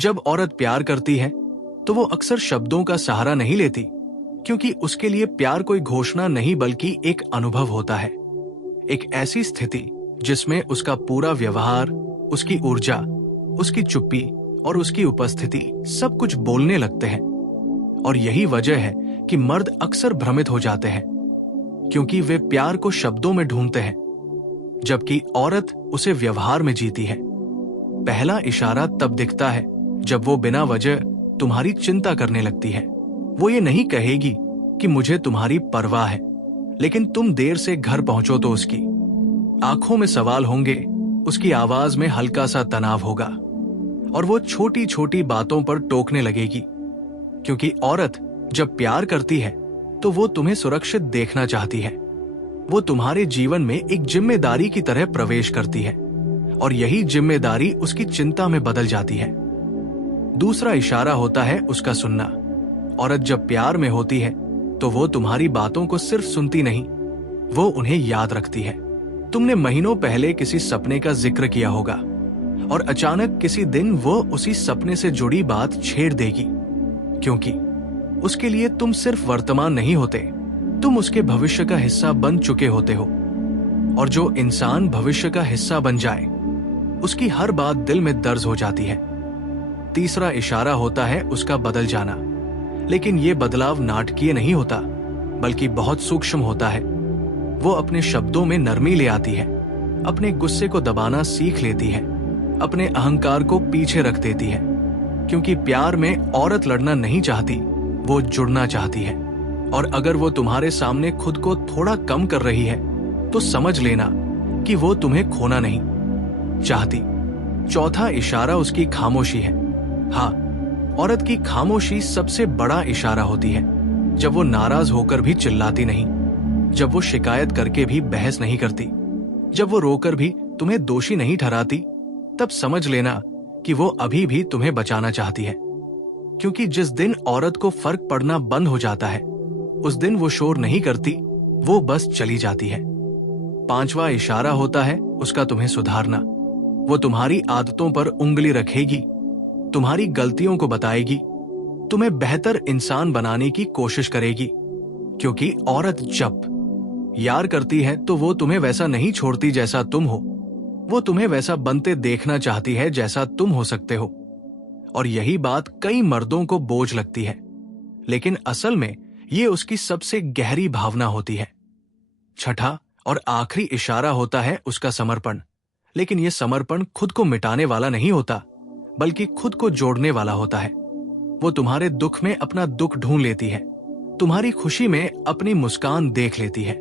जब औरत प्यार करती है तो वो अक्सर शब्दों का सहारा नहीं लेती, क्योंकि उसके लिए प्यार कोई घोषणा नहीं बल्कि एक अनुभव होता है। एक ऐसी स्थिति जिसमें उसका पूरा व्यवहार, उसकी ऊर्जा, उसकी चुप्पी और उसकी उपस्थिति सब कुछ बोलने लगते हैं। और यही वजह है कि मर्द अक्सर भ्रमित हो जाते हैं, क्योंकि वे प्यार को शब्दों में ढूंढते हैं, जबकि औरत उसे व्यवहार में जीती है। पहला इशारा तब दिखता है जब वो बिना वजह तुम्हारी चिंता करने लगती है। वो ये नहीं कहेगी कि मुझे तुम्हारी परवाह है, लेकिन तुम देर से घर पहुंचो तो उसकी आंखों में सवाल होंगे, उसकी आवाज में हल्का सा तनाव होगा और वो छोटी छोटी बातों पर टोकने लगेगी। क्योंकि औरत जब प्यार करती है तो वो तुम्हें सुरक्षित देखना चाहती है। वो तुम्हारे जीवन में एक जिम्मेदारी की तरह प्रवेश करती है और यही जिम्मेदारी उसकी चिंता में बदल जाती है। दूसरा इशारा होता है उसका सुनना। औरत जब प्यार में होती है तो वो तुम्हारी बातों को सिर्फ सुनती नहीं, वो उन्हें याद रखती है। तुमने महीनों पहले किसी सपने का जिक्र किया होगा और अचानक किसी दिन वो उसी सपने से जुड़ी बात छेड़ देगी, क्योंकि उसके लिए तुम सिर्फ वर्तमान नहीं होते, तुम उसके भविष्य का हिस्सा बन चुके होते हो। और जो इंसान भविष्य का हिस्सा बन जाए, उसकी हर बात दिल में दर्ज हो जाती है। तीसरा इशारा होता है उसका बदल जाना, लेकिन ये बदलाव नाटकीय नहीं होता, बल्कि बहुत सूक्ष्म होता है। वो अपने शब्दों में नरमी ले आती है, अपने गुस्से को दबाना सीख लेती है, अपने अहंकार को पीछे रख देती है, क्योंकि प्यार में औरत लड़ना नहीं चाहती, वो जुड़ना चाहती है। और अगर वो तुम्हारे सामने खुद को थोड़ा कम कर रही है तो समझ लेना कि वो तुम्हें खोना नहीं चाहती। चौथा इशारा उसकी खामोशी है। हाँ, औरत की खामोशी सबसे बड़ा इशारा होती है। जब वो नाराज होकर भी चिल्लाती नहीं, जब वो शिकायत करके भी बहस नहीं करती, जब वो रोकर भी तुम्हें दोषी नहीं ठहराती, तब समझ लेना कि वो अभी भी तुम्हें बचाना चाहती है। क्योंकि जिस दिन औरत को फर्क पड़ना बंद हो जाता है, उस दिन वो शोर नहीं करती, वो बस चली जाती है। पांचवा इशारा होता है उसका तुम्हें सुधारना। वो तुम्हारी आदतों पर उंगली रखेगी, तुम्हारी गलतियों को बताएगी, तुम्हें बेहतर इंसान बनाने की कोशिश करेगी। क्योंकि औरत जब यार करती है तो वो तुम्हें वैसा नहीं छोड़ती जैसा तुम हो, वो तुम्हें वैसा बनते देखना चाहती है जैसा तुम हो सकते हो। और यही बात कई मर्दों को बोझ लगती है, लेकिन असल में ये उसकी सबसे गहरी भावना होती है। छठा और आखिरी इशारा होता है उसका समर्पण। लेकिन यह समर्पण खुद को मिटाने वाला नहीं होता, बल्कि खुद को जोड़ने वाला होता है। वो तुम्हारे दुख में अपना दुख ढूंढ लेती है, तुम्हारी खुशी में अपनी मुस्कान देख लेती है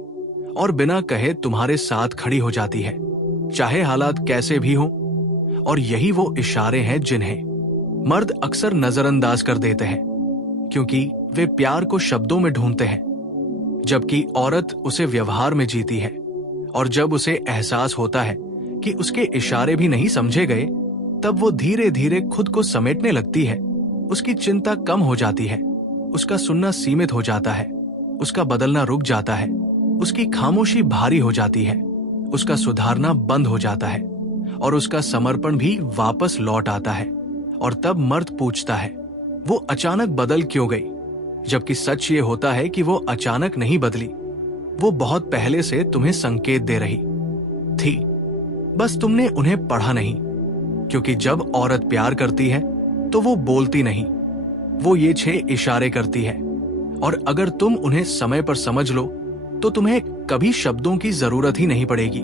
और बिना कहे तुम्हारे साथ खड़ी हो जाती है, चाहे हालात कैसे भी हों। और यही वो इशारे हैं जिन्हें मर्द अक्सर नजरअंदाज कर देते हैं, क्योंकि वे प्यार को शब्दों में ढूंढते हैं, जबकि औरत उसे व्यवहार में जीती है। और जब उसे एहसास होता है कि उसके इशारे भी नहीं समझे गए, तब वो धीरे धीरे खुद को समेटने लगती है। उसकी चिंता कम हो जाती है, उसका सुनना सीमित हो जाता है, उसका बदलना रुक जाता है, उसकी खामोशी भारी हो जाती है, उसका सुधारना बंद हो जाता है और उसका समर्पण भी वापस लौट आता है। और तब मर्द पूछता है, वो अचानक बदल क्यों गई? जबकि सच ये होता है कि वो अचानक नहीं बदली, वो बहुत पहले से तुम्हें संकेत दे रही थी, बस तुमने उन्हें पढ़ा नहीं। क्योंकि जब औरत प्यार करती है तो वो बोलती नहीं, वो ये 6 इशारे करती है। और अगर तुम उन्हें समय पर समझ लो तो तुम्हें कभी शब्दों की जरूरत ही नहीं पड़ेगी।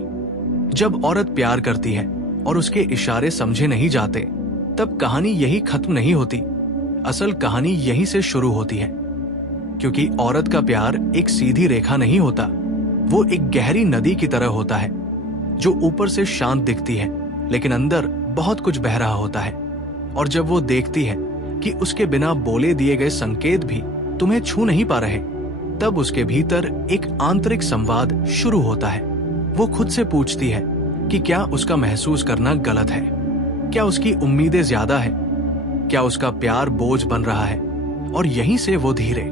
जब औरत प्यार करती है और उसके इशारे समझे नहीं जाते, तब कहानी यही खत्म नहीं होती, असल कहानी यहीं से शुरू होती है। क्योंकि औरत का प्यार एक सीधी रेखा नहीं होता, वो एक गहरी नदी की तरह होता है, जो ऊपर से शांत दिखती है लेकिन अंदर बहुत कुछ बह रहा होता है। और जब वो देखती है कि उसके बिना बोले दिए गए संकेत भी तुम्हें छू नहीं पा रहे, तब उसके भीतर एक आंतरिक संवाद शुरू होता है। वो खुद से पूछती है कि क्या उसका महसूस करना गलत है, क्या उसकी उम्मीदें ज्यादा है, क्या उसका प्यार बोझ बन रहा है। और यहीं से वो धीरे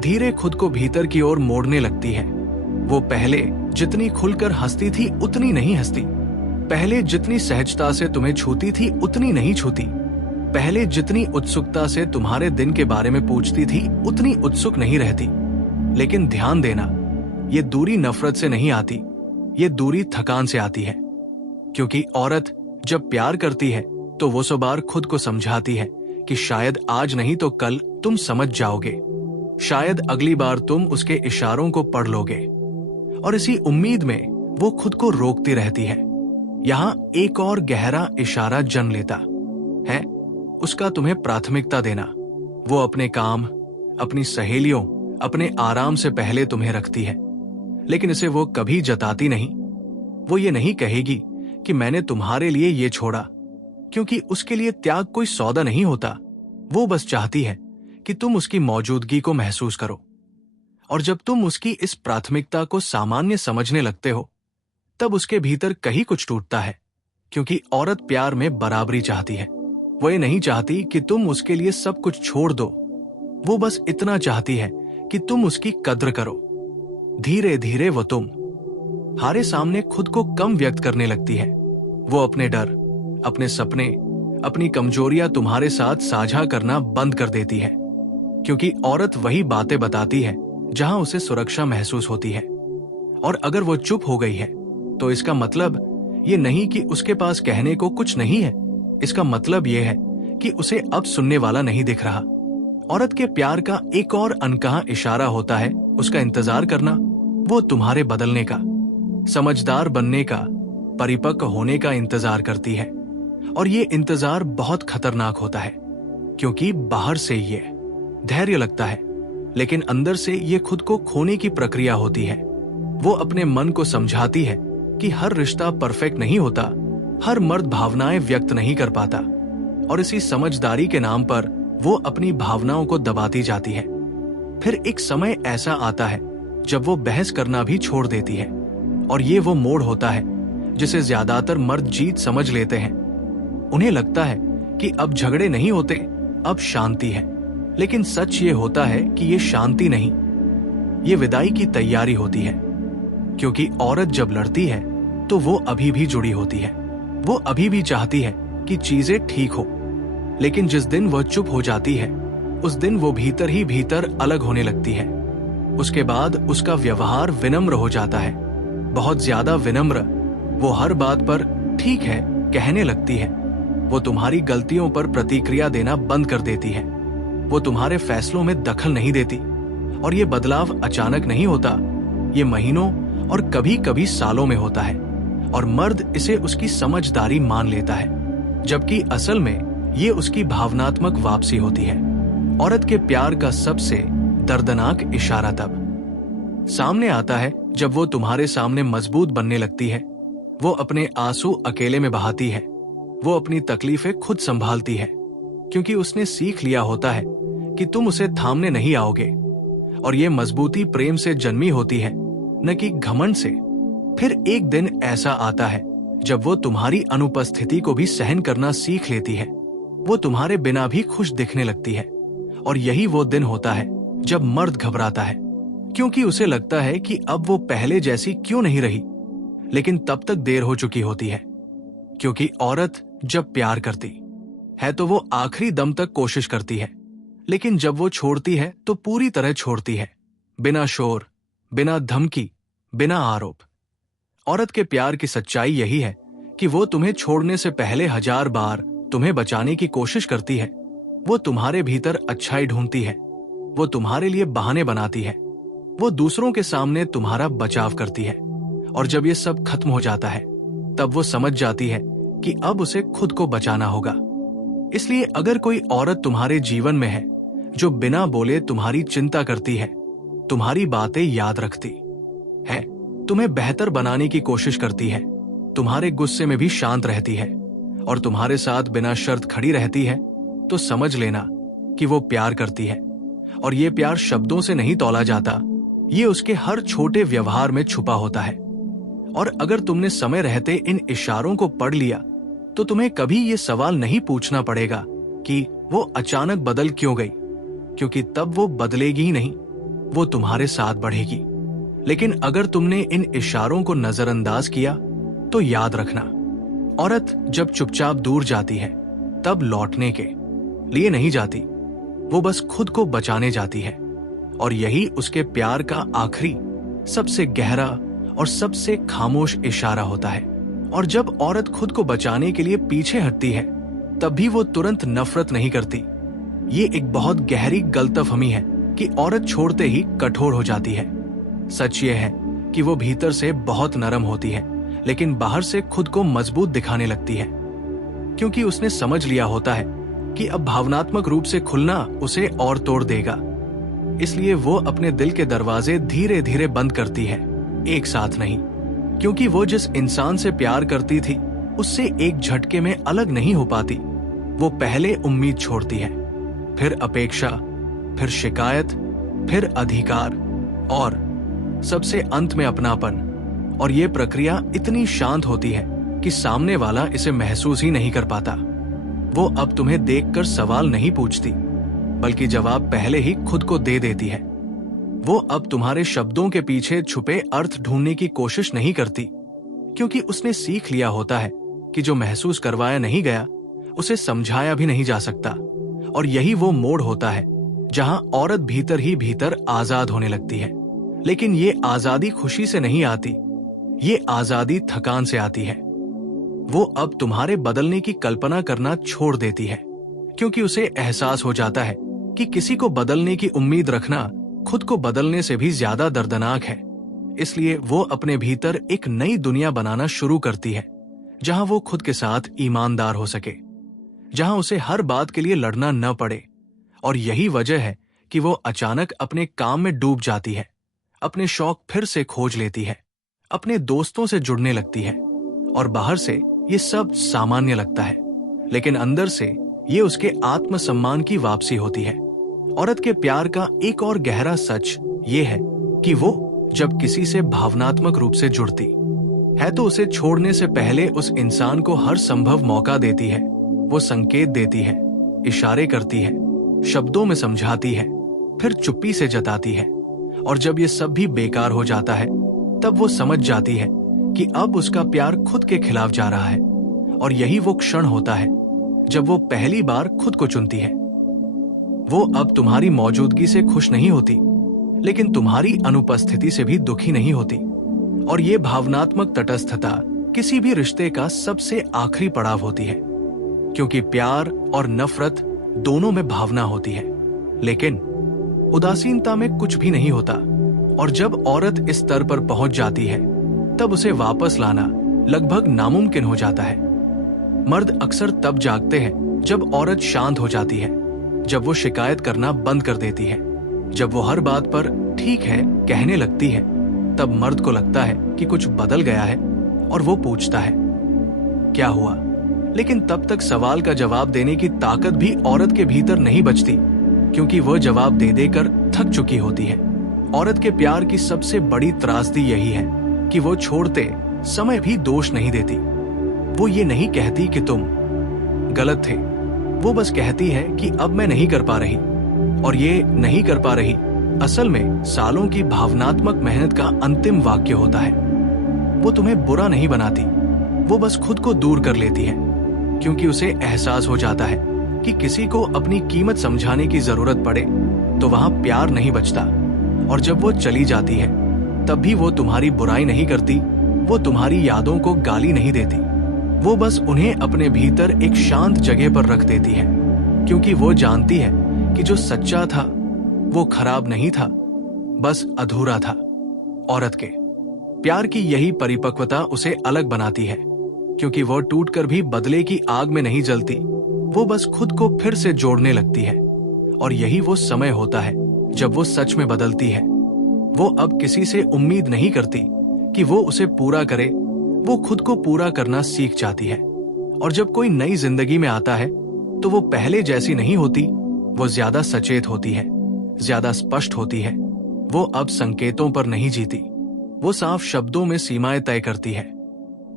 धीरे खुद को भीतर की ओर मोड़ने लगती है। वो पहले जितनी खुलकर हंसती थी उतनी नहीं हंसती, पहले जितनी सहजता से तुम्हें छूती थी उतनी नहीं छूती। पहले जितनी उत्सुकता से तुम्हारे दिन के बारे में पूछती थी उतनी उत्सुक नहीं रहती। लेकिन ध्यान देना, ये दूरी नफरत से नहीं आती, ये दूरी थकान से आती है। क्योंकि औरत जब प्यार करती है तो वो 100 बार खुद को समझाती है कि शायद आज नहीं तो कल तुम समझ जाओगे, शायद अगली बार तुम उसके इशारों को पढ़ लोगे। और इसी उम्मीद में वो खुद को रोकती रहती है। यहां एक और गहरा इशारा जन्म लेता है, उसका तुम्हें प्राथमिकता देना। वो अपने काम, अपनी सहेलियों, अपने आराम से पहले तुम्हें रखती है। लेकिन इसे वो कभी जताती नहीं। वो ये नहीं कहेगी कि मैंने तुम्हारे लिए ये छोड़ा, क्योंकि उसके लिए त्याग कोई सौदा नहीं होता। वो बस चाहती है कि तुम उसकी मौजूदगी को महसूस करो। और जब तुम उसकी इस प्राथमिकता को सामान्य समझने लगते हो, तब उसके भीतर कहीं कुछ टूटता है। क्योंकि औरत प्यार में बराबरी चाहती है। वो ये नहीं चाहती कि तुम उसके लिए सब कुछ छोड़ दो। वो बस इतना चाहती है कि तुम उसकी कद्र करो। धीरे धीरे वो तुम हारे सामने खुद को कम व्यक्त करने लगती है। वो अपने डर, अपने सपने, अपनी कमजोरियां तुम्हारे साथ साझा करना बंद कर देती है। क्योंकि औरत वही बातें बताती है जहां उसे सुरक्षा महसूस होती है। और अगर वो चुप हो गई है तो इसका मतलब ये नहीं कि उसके पास कहने को कुछ नहीं है। इसका मतलब ये है कि उसे अब सुनने वाला नहीं दिख रहा। औरत के प्यार का एक और अनकहा इशारा होता है उसका इंतजार करना। वो तुम्हारे बदलने का, समझदार बनने का, परिपक्व होने का इंतजार करती है। और ये इंतजार बहुत खतरनाक होता है, क्योंकि बाहर से ये धैर्य लगता है, लेकिन अंदर से ये खुद को खोने की प्रक्रिया होती है। वो अपने मन को समझाती है कि हर रिश्ता परफेक्ट नहीं होता, हर मर्द भावनाएं व्यक्त नहीं कर पाता। और इसी समझदारी के नाम पर वो अपनी भावनाओं को दबाती जाती है। फिर एक समय ऐसा आता है जब वो बहस करना भी छोड़ देती है। और ये वो मोड़ होता है जिसे ज्यादातर मर्द जीत समझ लेते हैं। उन्हें लगता है कि अब झगड़े नहीं होते, अब शांति है। लेकिन सच ये होता है कि ये शांति नहीं, ये विदाई की तैयारी होती है। क्योंकि औरत जब लड़ती है तो वो अभी भी जुड़ी होती है। वो अभी भी चाहती है कि चीजें ठीक हो। लेकिन जिस दिन वह चुप हो जाती है, उस दिन वो भीतर ही भीतर अलग होने लगती है। उसके बाद उसका व्यवहार विनम्र हो जाता है, बहुत ज्यादा विनम्र। वो हर बात पर ठीक है कहने लगती है। वो तुम्हारी गलतियों पर प्रतिक्रिया देना बंद कर देती है। वो तुम्हारे फैसलों में दखल नहीं देती। और ये बदलाव अचानक नहीं होता, ये महीनों और कभी कभी सालों में होता है। और मर्द इसे उसकी समझदारी मान लेता है, जबकि असल में ये उसकी भावनात्मक वापसी होती है। औरत के प्यार का सबसे दर्दनाक इशारा तब सामने आता है जब वो तुम्हारे सामने मजबूत बनने लगती है। वो अपने आंसू अकेले में बहाती है। वो अपनी तकलीफें खुद संभालती है, क्योंकि उसने सीख लिया होता है कि तुम उसे थामने नहीं आओगे। और ये मजबूती प्रेम से जन्मी होती है, न कि घमंड से। फिर एक दिन ऐसा आता है जब वो तुम्हारी अनुपस्थिति को भी सहन करना सीख लेती है। वो तुम्हारे बिना भी खुश दिखने लगती है। और यही वो दिन होता है जब मर्द घबराता है, क्योंकि उसे लगता है कि अब वो पहले जैसी क्यों नहीं रही। लेकिन तब तक देर हो चुकी होती है। क्योंकि औरत जब प्यार करती है तो वो आखिरी दम तक कोशिश करती है। लेकिन जब वो छोड़ती है तो पूरी तरह छोड़ती है, बिना शोर, बिना धमकी, बिना आरोप। औरत के प्यार की सच्चाई यही है कि वो तुम्हें छोड़ने से पहले 1000 बार तुम्हें बचाने की कोशिश करती है। वो तुम्हारे भीतर अच्छाई ढूंढती है। वो तुम्हारे लिए बहाने बनाती है। वो दूसरों के सामने तुम्हारा बचाव करती है। और जब ये सब खत्म हो जाता है, तब वो समझ जाती है कि अब उसे खुद को बचाना होगा। इसलिए अगर कोई औरत तुम्हारे जीवन में है जो बिना बोले तुम्हारी चिंता करती है, तुम्हारी बातें याद रखती है, तुम्हें बेहतर बनाने की कोशिश करती है, तुम्हारे गुस्से में भी शांत रहती है और तुम्हारे साथ बिना शर्त खड़ी रहती है, तो समझ लेना कि वो प्यार करती है। और ये प्यार शब्दों से नहीं तौला जाता, ये उसके हर छोटे व्यवहार में छुपा होता है। और अगर तुमने समय रहते इन इशारों को पढ़ लिया, तो तुम्हें कभी ये सवाल नहीं पूछना पड़ेगा कि वो अचानक बदल क्यों गई, क्योंकि तब वो बदलेगी ही नहीं, वो तुम्हारे साथ बढ़ेगी। लेकिन अगर तुमने इन इशारों को नजरअंदाज किया, तो याद रखना, औरत जब चुपचाप दूर जाती है, तब लौटने के लिए नहीं जाती, वो बस खुद को बचाने जाती है। और यही उसके प्यार का आखिरी, सबसे गहरा और सबसे खामोश इशारा होता है। और जब औरत खुद को बचाने के लिए पीछे हटती है, तब भी वो तुरंत नफरत नहीं करती। ये एक बहुत गहरी गलतफहमी है कि औरत छोड़ते ही कठोर हो जाती है। सच ये है कि वो भीतर से बहुत नरम होती है, लेकिन बाहर से खुद को मजबूत दिखाने लगती है, क्योंकि उसने समझ लिया होता है कि अब भावनात्मक रूप से खुलना उसे और तोड़ देगा। इसलिए वो अपने दिल के दरवाजे धीरे धीरे बंद करती है, एक साथ नहीं, क्योंकि वो जिस इंसान से प्यार करती थी उससे एक झटके में अलग नहीं हो पाती। वो पहले उम्मीद छोड़ती है, फिर अपेक्षा, फिर शिकायत, फिर अधिकार और सबसे अंत में अपनापन। और ये प्रक्रिया इतनी शांत होती है कि सामने वाला इसे महसूस ही नहीं कर पाता। वो अब तुम्हें देखकर सवाल नहीं पूछती, बल्कि जवाब पहले ही खुद को दे देती है। वो अब तुम्हारे शब्दों के पीछे छुपे अर्थ ढूंढने की कोशिश नहीं करती, क्योंकि उसने सीख लिया होता है कि जो महसूस करवाया नहीं गया उसे समझाया भी नहीं जा सकता। और यही वो मोड़ होता है जहां औरत भीतर ही भीतर आजाद होने लगती है। लेकिन ये आजादी खुशी से नहीं आती, ये आजादी थकान से आती है। वो अब तुम्हारे बदलने की कल्पना करना छोड़ देती है, क्योंकि उसे एहसास हो जाता है कि किसी को बदलने की उम्मीद रखना खुद को बदलने से भी ज्यादा दर्दनाक है। इसलिए वो अपने भीतर एक नई दुनिया बनाना शुरू करती है, जहां वो खुद के साथ ईमानदार हो सके, जहां उसे हर बात के लिए लड़ना न पड़े। और यही वजह है कि वो अचानक अपने काम में डूब जाती है, अपने शौक फिर से खोज लेती है, अपने दोस्तों से जुड़ने लगती है। और बाहर से ये सब सामान्य लगता है, लेकिन अंदर से ये उसके आत्मसम्मान की वापसी होती है। औरत के प्यार का एक और गहरा सच ये है कि वो जब किसी से भावनात्मक रूप से जुड़ती है तो उसे छोड़ने से पहले उस इंसान को हर संभव मौका देती है। वो संकेत देती है, इशारे करती है, शब्दों में समझाती है, फिर चुप्पी से जताती है। और जब ये सब भी बेकार हो जाता है, तब वो समझ जाती है कि अब उसका प्यार खुद के खिलाफ जा रहा है। और यही वो क्षण होता है जब वो पहली बार खुद को चुनती है। वो अब तुम्हारी मौजूदगी से खुश नहीं होती, लेकिन तुम्हारी अनुपस्थिति से भी दुखी नहीं होती। और ये भावनात्मक तटस्थता किसी भी रिश्ते का सबसे आखिरी पड़ाव होती है, क्योंकि प्यार और नफरत दोनों में भावना होती है, लेकिन उदासीनता में कुछ भी नहीं होता। और जब औरत इस स्तर पर पहुंच जाती है, तब उसे वापस लाना लगभग नामुमकिन हो जाता है। मर्द अक्सर तब जागते हैं जब औरत शांत हो जाती है, जब वो शिकायत करना बंद कर देती है, जब वो हर बात पर ठीक है कहने लगती है। तब मर्द को लगता है कि कुछ बदल गया है, और वो पूछता है, क्या हुआ? लेकिन तब तक सवाल का जवाब देने की ताकत भी औरत के भीतर नहीं बचती, क्योंकि वह जवाब दे देकर थक चुकी होती है। औरत के प्यार की सबसे बड़ी त्रासदी यही है कि वो छोड़ते समय भी दोष नहीं देती। वो ये नहीं कहती कि तुम गलत थे, वो बस कहती है कि अब मैं नहीं कर पा रही। और ये नहीं कर पा रही असल में सालों की भावनात्मक मेहनत का अंतिम वाक्य होता है। वो तुम्हें बुरा नहीं बनाती, वो बस खुद को दूर कर लेती है, क्योंकि उसे एहसास हो जाता है कि किसी को अपनी कीमत समझाने की जरूरत पड़े तो वहां प्यार नहीं बचता। और जब वो चली जाती है, तब भी वो तुम्हारी बुराई नहीं करती, वो तुम्हारी यादों को गाली नहीं देती, वो बस उन्हें अपने भीतर एक शांत जगह पर रख देती है, क्योंकि वो जानती है कि जो सच्चा था वो खराब नहीं था, बस अधूरा था। औरत के प्यार की यही परिपक्वता उसे अलग बनाती है, क्योंकि वो टूटकर भी बदले की आग में नहीं जलती, वो बस खुद को फिर से जोड़ने लगती है। और यही वो समय होता है जब वो सच में बदलती है। वो अब किसी से उम्मीद नहीं करती कि वो उसे पूरा करे, वो खुद को पूरा करना सीख जाती है। और जब कोई नई जिंदगी में आता है तो वो पहले जैसी नहीं होती, वो ज्यादा सचेत होती है, ज्यादा स्पष्ट होती है। वो अब संकेतों पर नहीं जीती, वो साफ शब्दों में सीमाएं तय करती है,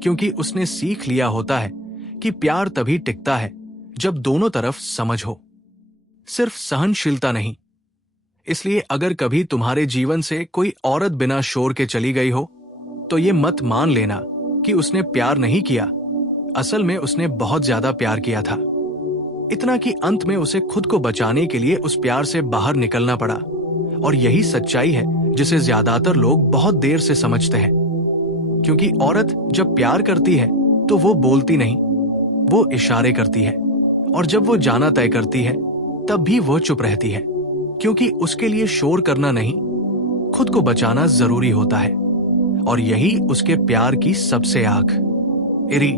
क्योंकि उसने सीख लिया होता है कि प्यार तभी टिकता है जब दोनों तरफ समझ हो, सिर्फ सहनशीलता नहीं। इसलिए अगर कभी तुम्हारे जीवन से कोई औरत बिना शोर के चली गई हो, तो ये मत मान लेना कि उसने प्यार नहीं किया। असल में उसने बहुत ज्यादा प्यार किया था। इतना कि अंत में उसे खुद को बचाने के लिए उस प्यार से बाहर निकलना पड़ा। और यही सच्चाई है जिसे ज्यादातर लोग बहुत देर से समझते हैं। क्योंकि औरत जब प्यार करती है तो वो बोलती नहीं, वो इशारे करती है। और जब वो जाना तय करती है तब भी वो चुप रहती है, क्योंकि उसके लिए शोर करना नहीं, खुद को बचाना जरूरी होता है। और यही उसके प्यार की सबसे आग, इरी,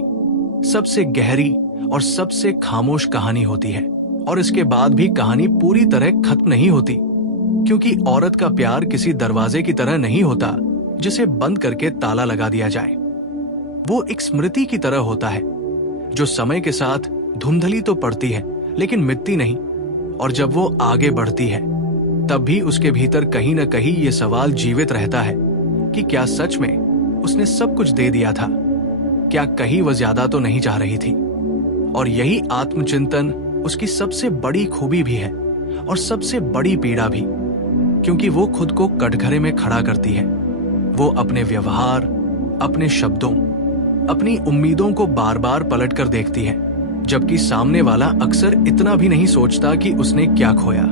सबसे गहरी और सबसे खामोश कहानी होती है। और इसके बाद भी कहानी पूरी तरह खत्म नहीं होती, क्योंकि औरत का प्यार किसी दरवाजे की तरह नहीं होता जिसे बंद करके ताला लगा दिया जाए। वो एक स्मृति की तरह होता है जो समय के साथ धुंधली तो पड़ती है लेकिन मिटती नहीं। और जब वो आगे बढ़ती है तब भी उसके भीतर कहीं न कहीं ये सवाल जीवित रहता है कि क्या सच में उसने सब कुछ दे दिया था? क्या कहीं वह ज्यादा तो नहीं चाह रही थी? और यही आत्मचिंतन उसकी सबसे बड़ी खूबी भी है और सबसे बड़ी पीड़ा भी, क्योंकि वो खुद को कटघरे में खड़ा करती है। वो अपने व्यवहार, अपने शब्दों, अपनी उम्मीदों को बार बार पलट कर देखती है, जबकि सामने वाला अक्सर इतना भी नहीं सोचता कि उसने क्या खोया।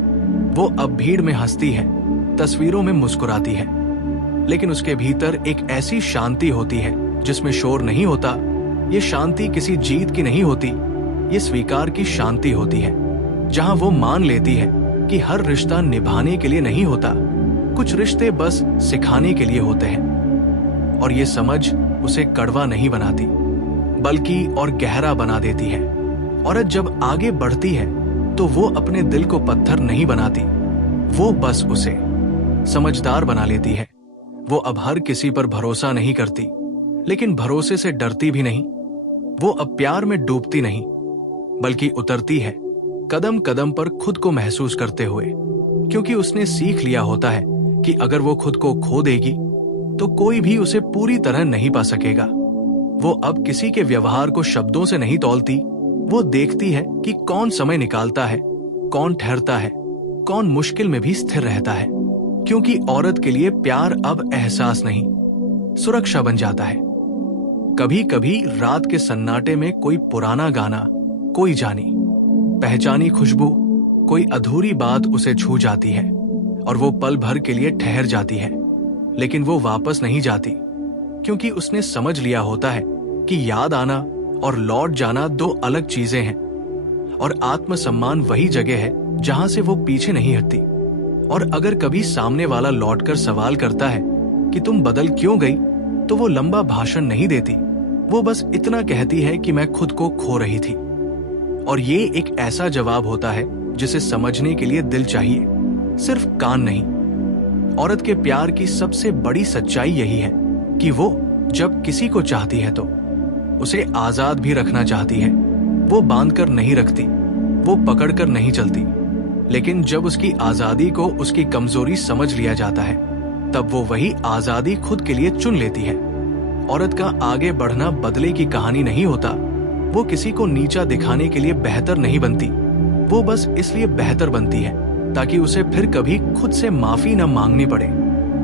वो अब भीड़ में हंसती है, तस्वीरों में मुस्कुराती है, लेकिन उसके भीतर एक ऐसी शांति होती है जिसमें शोर नहीं होता। ये शांति किसी जीत की नहीं होती, ये स्वीकार की शांति होती है, जहां वो मान लेती है कि हर रिश्ता निभाने के लिए नहीं होता, कुछ रिश्ते बस सिखाने के लिए होते हैं। और ये समझ उसे कड़वा नहीं बनाती, बल्कि और गहरा बना देती है। औरत जब आगे बढ़ती है तो वो अपने दिल को पत्थर नहीं बनाती, वो बस उसे समझदार बना लेती है। वो अब हर किसी पर भरोसा नहीं करती, लेकिन भरोसे से डरती भी नहीं। वो अब प्यार में डूबती नहीं, बल्कि उतरती है, कदम कदम पर खुद को महसूस करते हुए, क्योंकि उसने सीख लिया होता है कि अगर वो खुद को खो देगी तो कोई भी उसे पूरी तरह नहीं पा सकेगा। वो अब किसी के व्यवहार को शब्दों से नहीं तौलती, वो देखती है कि कौन समय निकालता है, कौन ठहरता है, कौन मुश्किल में भी स्थिर रहता है। क्योंकि औरत के लिए प्यार अब एहसास नहीं, सुरक्षा बन जाता है। कभी कभी रात के सन्नाटे में कोई पुराना गाना, कोई जानी पहचानी खुशबू, कोई अधूरी बात उसे छू जाती है और वो पल भर के लिए ठहर जाती है, लेकिन वो वापस नहीं जाती, क्योंकि उसने समझ लिया होता है कि याद आना और लौट जाना दो अलग चीजें हैं। और आत्मसम्मान वही जगह है जहां से वो पीछे नहीं हटती। और अगर कभी सामने वाला लौटकर सवाल करता है कि तुम बदल क्यों गई, तो वो लंबा भाषण नहीं देती, वो बस इतना कहती है कि मैं खुद को खो रही थी। और ये एक ऐसा जवाब होता है जिसे समझने के लिए दिल चाहिए, सिर्फ कान नहीं। औरत के प्यार की सबसे बड़ी सच्चाई यही है कि वो जब किसी को चाहती है तो उसे आजाद भी रखना चाहती है। वो बांधकर नहीं रखती, वो पकड़कर नहीं चलती। लेकिन जब उसकी आजादी को उसकी कमजोरी समझ लिया जाता है, तब वो वही आजादी खुद के लिए चुन लेती है। औरत का आगे बढ़ना बदले की कहानी नहीं होता। वो किसी को नीचा दिखाने के लिए बेहतर नहीं बनती, वो बस इसलिए बेहतर बनती है ताकि उसे फिर कभी खुद से माफी न मांगनी पड़े।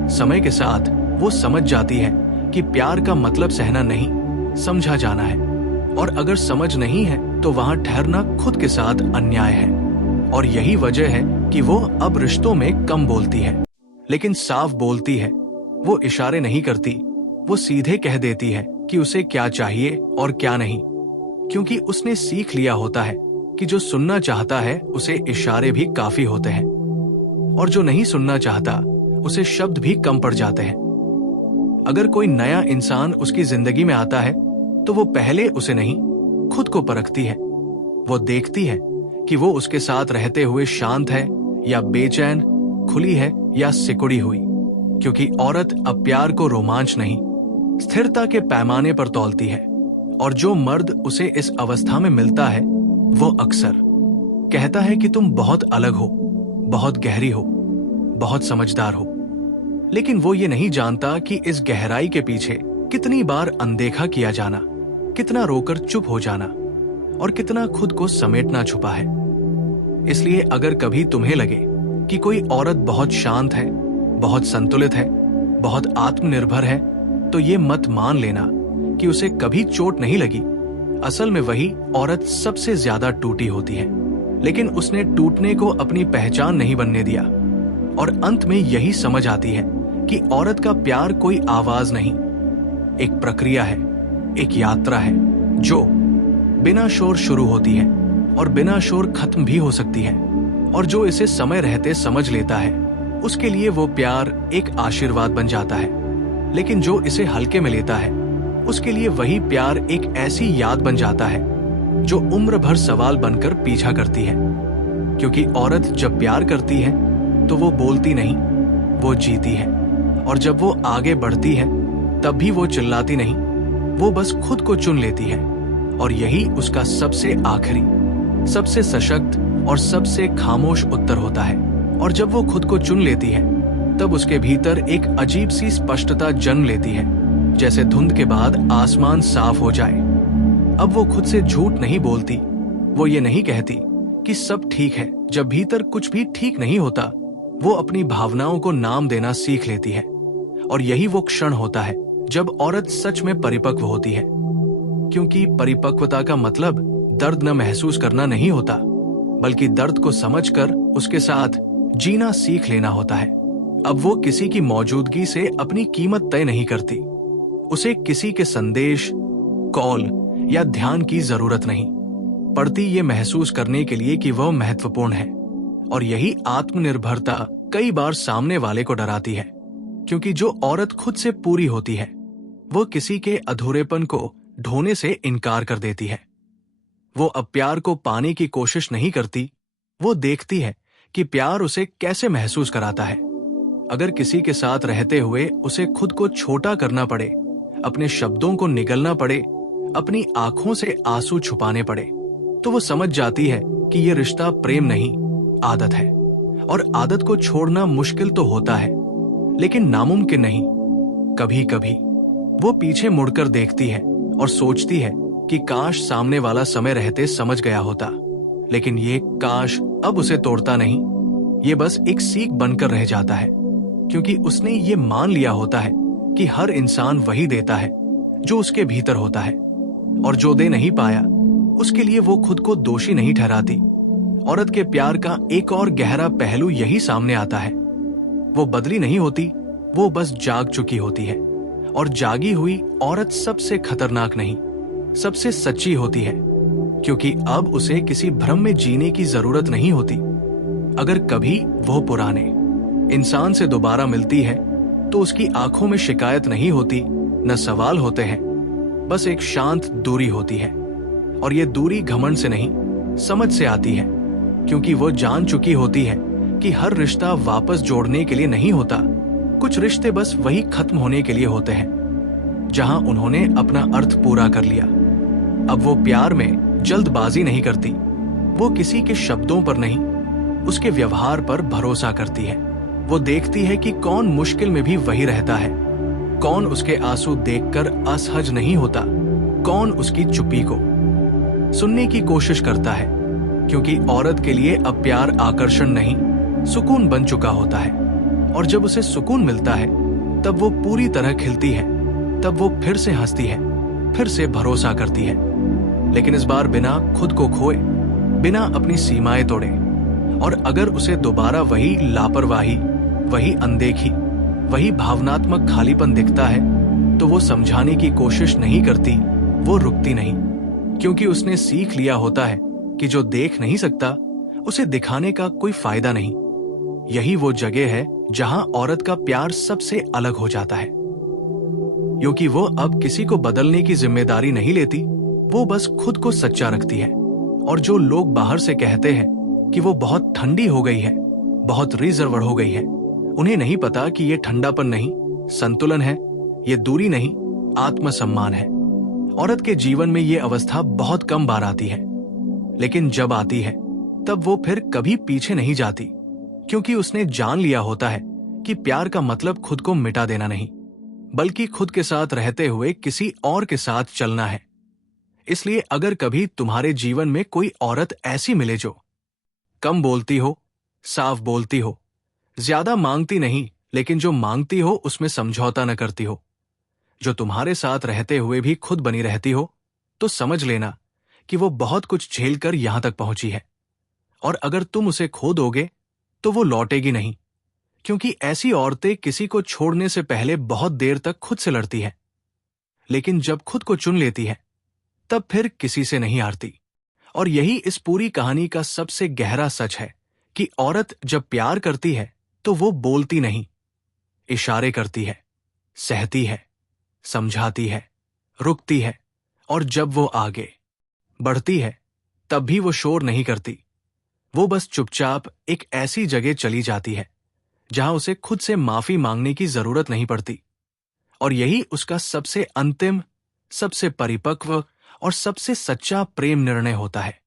समय के साथ वो समझ जाती है कि प्यार का मतलब सहना नहीं, समझा जाना है। और अगर समझ नहीं है तो वहां ठहरना खुद के साथ अन्याय है। और यही वजह है कि वो अब रिश्तों में कम बोलती है, लेकिन साफ बोलती है। वो इशारे नहीं करती, वो सीधे कह देती है कि उसे क्या चाहिए और क्या नहीं, क्योंकि उसने सीख लिया होता है कि जो सुनना चाहता है उसे इशारे भी काफी होते हैं, और जो नहीं सुनना चाहता उसे शब्द भी कम पड़ जाते हैं। अगर कोई नया इंसान उसकी जिंदगी में आता है तो वो पहले उसे नहीं, खुद को परखती है। वो देखती है कि वो उसके साथ रहते हुए शांत है या बेचैन, खुली है या सिकुड़ी हुई, क्योंकि औरत अब प्यार को रोमांच नहीं, स्थिरता के पैमाने पर तौलती है। और जो मर्द उसे इस अवस्था में मिलता है वो अक्सर कहता है कि तुम बहुत अलग हो, बहुत गहरी हो, बहुत समझदार हो। लेकिन वो ये नहीं जानता कि इस गहराई के पीछे कितनी बार अनदेखा किया जाना, कितना रोकर चुप हो जाना और कितना खुद को समेटना छुपा है। इसलिए अगर कभी तुम्हें लगे कि कोई औरत बहुत शांत है, बहुत संतुलित है, बहुत आत्मनिर्भर है, तो ये मत मान लेना कि उसे कभी चोट नहीं लगी। असल में वही औरत सबसे ज्यादा टूटी होती है। लेकिन उसने टूटने को अपनी पहचान नहीं बनने दिया। और अंत में यही समझ आती है कि औरत का प्यार कोई आवाज नहीं, एक प्रक्रिया है, एक यात्रा है जो बिना शोर शुरू होती है और बिना शोर खत्म भी हो सकती है। और जो इसे समय रहते समझ लेता है उसके लिए वो प्यार एक आशीर्वाद बन जाता है। लेकिन जो इसे हल्के में लेता है उसके लिए वही प्यार एक ऐसी याद बन जाता है जो उम्र भर सवाल बनकर पीछा करती है। क्योंकि औरत जब प्यार करती है तो वो बोलती नहीं, वो जीती है। और जब वो आगे बढ़ती है तब भी वो चिल्लाती नहीं, वो बस खुद को चुन लेती है। और यही उसका सबसे आखिरी, सबसे सशक्त और सबसे खामोश उत्तर होता है। और जब वो खुद को चुन लेती है तब उसके भीतर एक अजीब सी स्पष्टता जन्म लेती है, जैसे धुंध के बाद आसमान साफ हो जाए। अब वो खुद से झूठ नहीं बोलती, वो ये नहीं कहती कि सब ठीक है जब भीतर कुछ भी ठीक नहीं होता। वो अपनी भावनाओं को नाम देना सीख लेती है। और यही वो क्षण होता है जब औरत सच में परिपक्व होती है। क्योंकि परिपक्वता का मतलब दर्द न महसूस करना नहीं होता, बल्कि दर्द को समझकर उसके साथ जीना सीख लेना होता है। अब वो किसी की मौजूदगी से अपनी कीमत तय नहीं करती। उसे किसी के संदेश, कॉल या ध्यान की जरूरत नहीं पड़ती ये महसूस करने के लिए कि वह महत्वपूर्ण है। और यही आत्मनिर्भरता कई बार सामने वाले को डराती है। क्योंकि जो औरत खुद से पूरी होती है वो किसी के अधूरेपन को ढोने से इनकार कर देती है। वो अब प्यार को पाने की कोशिश नहीं करती, वो देखती है कि प्यार उसे कैसे महसूस कराता है। अगर किसी के साथ रहते हुए उसे खुद को छोटा करना पड़े, अपने शब्दों को निगलना पड़े, अपनी आंखों से आंसू छुपाने पड़े, तो वो समझ जाती है कि ये रिश्ता प्रेम नहीं, आदत है। और आदत को छोड़ना मुश्किल तो होता है, लेकिन नामुमकिन नहीं। कभी कभी वो पीछे मुड़कर देखती है और सोचती है कि काश सामने वाला समय रहते समझ गया होता। लेकिन ये काश अब उसे तोड़ता नहीं, ये बस एक सीख बनकर रह जाता है। क्योंकि उसने ये मान लिया होता है कि हर इंसान वही देता है जो उसके भीतर होता है, और जो दे नहीं पाया उसके लिए वो खुद को दोषी नहीं ठहराती। औरत के प्यार का एक और गहरा पहलू यही सामने आता है। वो बदली नहीं होती, वो बस जाग चुकी होती है। और जागी हुई औरत सबसे खतरनाक नहीं, सबसे सच्ची होती है। क्योंकि अब उसे किसी भ्रम में जीने की जरूरत नहीं होती। अगर कभी वो पुराने इंसान से दोबारा मिलती है तो उसकी आंखों में शिकायत नहीं होती, न सवाल होते हैं, बस एक शांत दूरी होती है। और ये दूरी घमंड से नहीं, समझ से आती है। क्योंकि वो जान चुकी होती है कि हर रिश्ता वापस जोड़ने के लिए नहीं होता। कुछ रिश्ते बस वही खत्म होने के लिए होते हैं जहां उन्होंने अपना अर्थ पूरा कर लिया। अब वो प्यार में जल्दबाजी नहीं करती, वो किसी के शब्दों पर नहीं, उसके व्यवहार पर भरोसा करती है। वो देखती है कि कौन मुश्किल में भी वही रहता है, कौन उसके आंसू देखकर असहज नहीं होता, कौन उसकी चुप्पी को सुनने की कोशिश करता है। क्योंकि औरत के लिए अब प्यार आकर्षण नहीं, सुकून बन चुका होता है। और जब उसे सुकून मिलता है तब वो पूरी तरह खिलती है, तब वो फिर से हंसती है, फिर से भरोसा करती है। लेकिन इस बार बिना खुद को खोए, बिना अपनी सीमाएं तोड़े। और अगर उसे दोबारा वही लापरवाही, वही अनदेखी, वही भावनात्मक खालीपन दिखता है तो वो समझाने की कोशिश नहीं करती, वो रुकती नहीं। क्योंकि उसने सीख लिया होता है कि जो देख नहीं सकता उसे दिखाने का कोई फायदा नहीं। यही वो जगह है जहां औरत का प्यार सबसे अलग हो जाता है। क्योंकि वो अब किसी को बदलने की जिम्मेदारी नहीं लेती, वो बस खुद को सच्चा रखती है। और जो लोग बाहर से कहते हैं कि वो बहुत ठंडी हो गई है, बहुत रिजर्व्ड हो गई है, उन्हें नहीं पता कि ये ठंडापन नहीं, संतुलन है, ये दूरी नहीं, आत्मसम्मान है। औरत के जीवन में ये अवस्था बहुत कम बार आती है, लेकिन जब आती है तब वो फिर कभी पीछे नहीं जाती। क्योंकि उसने जान लिया होता है कि प्यार का मतलब खुद को मिटा देना नहीं, बल्कि खुद के साथ रहते हुए किसी और के साथ चलना है। इसलिए अगर कभी तुम्हारे जीवन में कोई औरत ऐसी मिले जो कम बोलती हो, साफ बोलती हो, ज्यादा मांगती नहीं, लेकिन जो मांगती हो उसमें समझौता न करती हो, जो तुम्हारे साथ रहते हुए भी खुद बनी रहती हो, तो समझ लेना कि वो बहुत कुछ झेलकर यहां तक पहुंची है। और अगर तुम उसे खो दोगे तो वो लौटेगी नहीं, क्योंकि ऐसी औरतें किसी को छोड़ने से पहले बहुत देर तक खुद से लड़ती हैं, लेकिन जब खुद को चुन लेती है तब फिर किसी से नहीं हारती। और यही इस पूरी कहानी का सबसे गहरा सच है कि औरत जब प्यार करती है तो वो बोलती नहीं, इशारे करती है, सहती है, समझाती है, रुकती है, और जब वो आगे बढ़ती है तब भी वो शोर नहीं करती। वो बस चुपचाप एक ऐसी जगह चली जाती है जहां उसे खुद से माफी मांगने की जरूरत नहीं पड़ती। और यही उसका सबसे अंतिम, सबसे परिपक्व और सबसे सच्चा प्रेम निर्णय होता है।